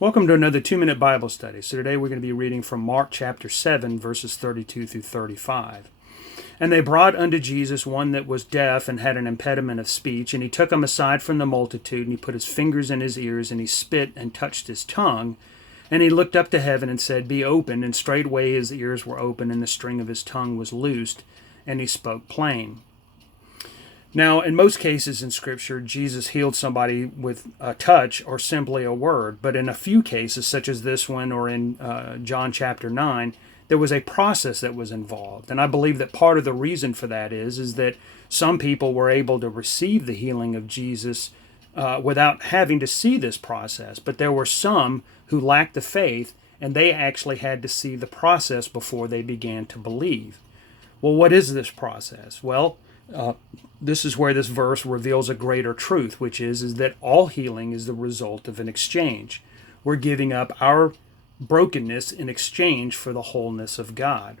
Welcome to another 2-minute Bible study. So today we're going to be reading from Mark chapter 7, verses 32 through 35. And they brought unto Jesus one that was deaf and had an impediment of speech, and he took him aside from the multitude, and he put his fingers in his ears, and he spit and touched his tongue. And he looked up to heaven and said, Be opened. And straightway his ears were opened, and the string of his tongue was loosed, and he spoke plain. Now, in most cases in Scripture, Jesus healed somebody with a touch or simply a word. But in a few cases, such as this one or in John chapter 9, there was a process that was involved. And I believe that part of the reason for that is that some people were able to receive the healing of Jesus without having to see this process. But there were some who lacked the faith, and they actually had to see the process before they began to believe. Well, what is this process? Well, this is where this verse reveals a greater truth, which is that all healing is the result of an exchange. We're giving up our brokenness in exchange for the wholeness of God.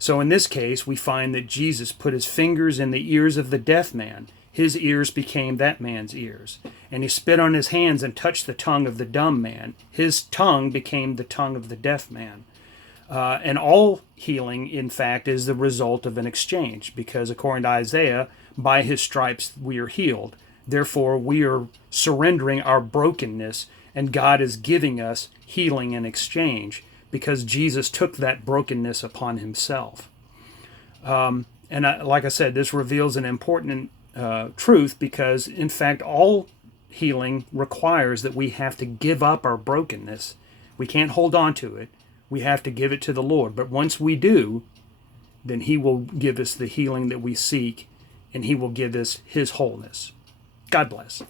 So in this case, we find that Jesus put his fingers in the ears of the deaf man. His ears became that man's ears. And he spit on his hands and touched the tongue of the dumb man. His tongue became the tongue of the deaf man. And all healing, in fact, is the result of an exchange, because according to Isaiah, by his stripes we are healed. Therefore, we are surrendering our brokenness, and God is giving us healing in exchange, because Jesus took that brokenness upon himself. Like I said, this reveals an important truth, because, in fact, all healing requires that we have to give up our brokenness. We can't hold on to it. We have to give it to the Lord. But once we do, then he will give us the healing that we seek, and he will give us his wholeness. God bless.